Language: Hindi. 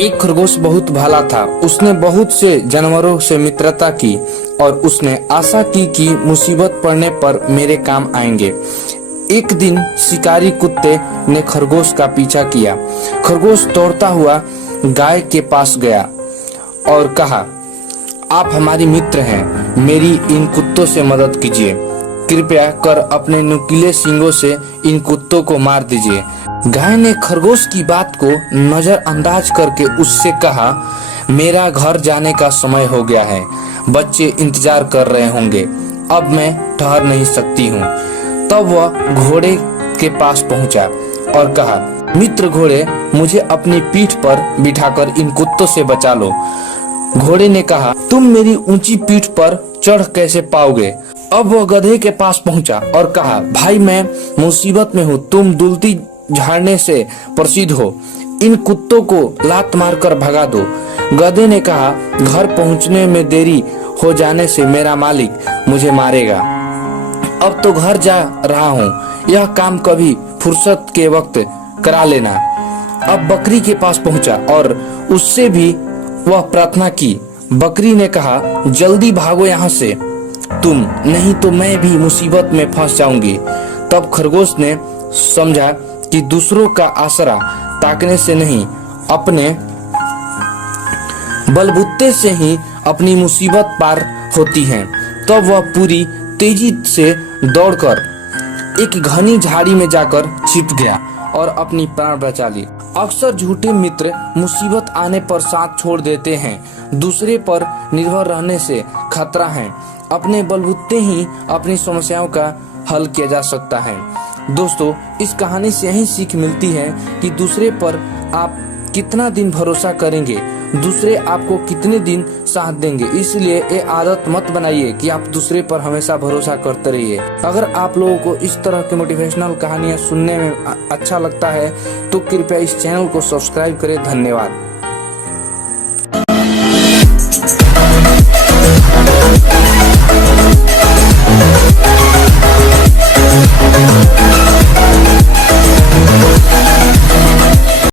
एक खरगोश बहुत भला था। उसने बहुत से जानवरों से मित्रता की और उसने आशा की कि मुसीबत पड़ने पर मेरे काम आएंगे। एक दिन शिकारी कुत्ते ने खरगोश का पीछा किया। खरगोश दौड़ता हुआ गाय के पास गया और कहा, आप हमारी मित्र हैं, मेरी इन कुत्तों से मदद कीजिए। कृपया कर अपने नुकीले सींगों से इन कुत्तों को मार दीजिए। गाय ने खरगोश की बात को नजरअंदाज करके उससे कहा, मेरा घर जाने का समय हो गया है, बच्चे इंतजार कर रहे होंगे, अब मैं ठहर नहीं सकती हूँ। तब वह घोड़े के पास पहुंचा और कहा, मित्र घोड़े, मुझे अपनी पीठ पर बिठाकर इन कुत्तों से बचा लो। घोड़े ने कहा, तुम मेरी ऊंची पीठ पर चढ़ कैसे पाओगे? अब वह गधे के पास पहुंचा और कहा, भाई मैं मुसीबत में हूँ, तुम दुलती झाड़ने से प्रसिद्ध हो, इन कुत्तों को लात मारकर भगा दो। गधे ने कहा, घर पहुंचने में देरी हो जाने से मेरा मालिक मुझे मारेगा। अब तो घर जा रहा हूँ, यह काम कभी फुर्सत के वक्त करा लेना। अब बकरी के पास पहुंचा और उससे भी वह प्रार्थना की। बकरी ने कहा, जल्दी भागो यहाँ से तुम, नहीं तो मैं भी मुसीबत में फंस जाऊंगी। तब खरगोश ने समझा कि दूसरों का आसरा ताकने से नहीं, अपने बलबूते से ही अपनी मुसीबत पार होती है। तब वह पूरी तेजी से दौड़कर एक घनी झाड़ी में जाकर छिप गया और अपनी प्राण बचा ली। अक्सर झूठे मित्र मुसीबत आने पर साथ छोड़ देते हैं। दूसरे पर निर्भर रहने से खतरा है। अपने बलबूते ही अपनी समस्याओं का हल किया जा सकता है। दोस्तों, इस कहानी से यही सीख मिलती है कि दूसरे पर आप कितना दिन भरोसा करेंगे, दूसरे आपको कितने दिन साथ देंगे। इसलिए ये आदत मत बनाइए कि आप दूसरे पर हमेशा भरोसा करते रहिए। अगर आप लोगों को इस तरह की मोटिवेशनल कहानियां सुनने में अच्छा लगता है तो कृपया इस चैनल को सब्सक्राइब करें। धन्यवाद।